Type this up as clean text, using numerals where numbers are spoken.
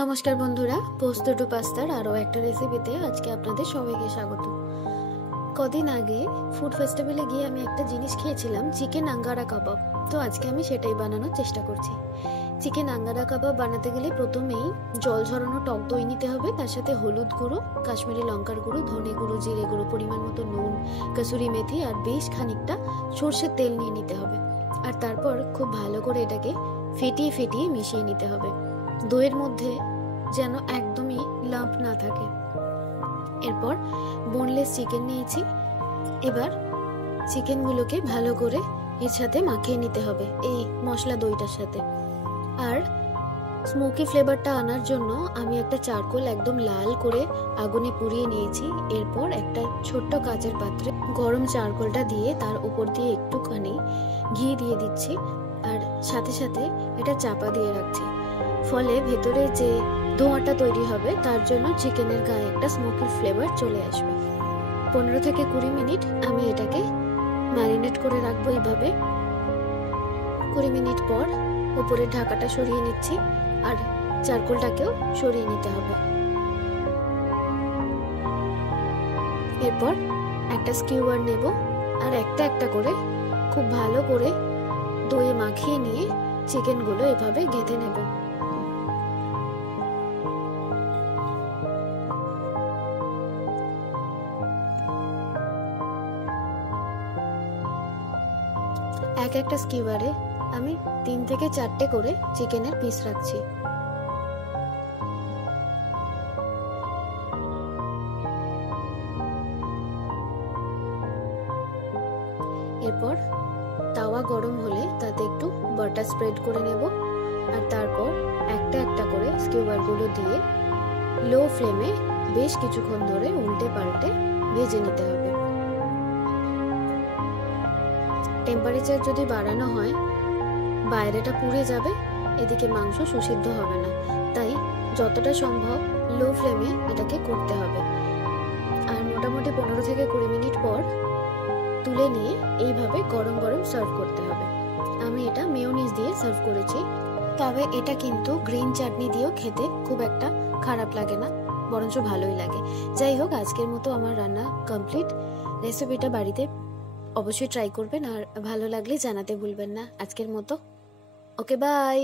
নমস্কার বন্ধুরা, পোস্ত টু পাস্তার আরও একটা রেসিপিতে আজকে আপনাদের সবাইকে স্বাগত। কদিন আগে ফুড ফেস্টিভ্যালে গিয়ে আমি একটা জিনিস খেয়েছিলাম, চিকেন আঙ্গারা কাবাব। তো আজকে আমি সেটাই বানানোর চেষ্টা করছি। চিকেন আঙ্গারা কাবাব বানাতে গেলে প্রথমেই জল ঝরানো টক দই নিতে হবে, তার সাথে হলুদ গুঁড়ো, কাশ্মীরি লঙ্কার গুঁড়ো, ধনে গুঁড়ো, জিরে গুঁড়ো, পরিমাণ মতো নুন, কসুরি মেথি আর বেশ খানিকটা সর্ষের তেল নিয়ে নিতে হবে। আর তারপর খুব ভালো করে এটাকে ফেটিয়ে ফেটিয়ে মিশিয়ে নিতে হবে। দইয়ের মধ্যে যেন একদমই লাম্প না থাকে। এরপর বোনলেস চিকেন নিয়েছি। এবার চিকেনগুলোকে ভালো করে এর সাথে মাখিয়ে নিতে হবে, এই মশলা দইটার সাথে। আর স্মোকি ফ্লেভারটা আনার জন্য আমি একটা চারকোল একদম লাল করে আগুনে পুড়িয়ে নিয়েছি। এরপর একটা ছোট্ট কাচের পাত্রে গরম চারকোলটা দিয়ে তার উপর দিয়ে একটুখানি ঘি দিয়ে দিচ্ছি, আর সাথে সাথে এটা চাপা দিয়ে রাখছি। ফলে ভেতরে যে ধোঁয়াটা তৈরি হবে তার জন্য চিকেনের গায়ে একটা স্মোকি ফ্লেভার চলে আসবে। 15 থেকে 20 মিনিট আমি এটাকে ম্যারিনেট করে রাখবো এইভাবে। 20 মিনিট পর উপরের ঢাকাটা সরিয়ে নিচ্ছি, আর চারকোলটাকেও সরিয়ে নিতে হবে। এরপর একটা স্কিউয়ার নেব, আর একটা একটা করে খুব ভালো করে দইয়ে মাখিয়ে নিয়ে চিকেনগুলো এভাবে গেঁথে নেব। এক একটা স্কিউয়ারে আমি 3 থেকে 4টে করে চিকেনের পিস রাখছি। এরপর তাওয়া গরম হলে তাতে একটু বাটার স্প্রেড করে নেব, আর তারপর একটা একটা করে স্কিউয়ারগুলো দিয়ে লো ফ্লেমে বেশ কিছুক্ষণ ধরে উল্টে পাল্টে ভেজে নিতে হবে। টেম্পারেচার যদি বাড়ানো হয় বাইরেটা পুড়ে যাবে, এদিকে মাংস সুসিদ্ধ হবে না। তাই যতটা সম্ভব লো ফ্লেমে এটাকে করতে হবে। আর মোটামুটি 15 থেকে 20 মিনিট পর তুলে নিয়ে এইভাবে গরম গরম সার্ভ করতে হবে। আমি এটা মেয়োনিজ দিয়ে সার্ভ করেছি, তবে এটা কিন্তু গ্রিন চাটনি দিয়েও খেতে খুব একটা খারাপ লাগে না, বরঞ্চ ভালোই লাগে। যাই হোক, আজকের মতো আমার রান্না কমপ্লিট। রেসিপিটা বাড়িতে অবশ্যই ট্রাই করবেন, আর ভালো লাগলে জানাতে ভুলবেন না। আজকের মতো ওকে, বাই।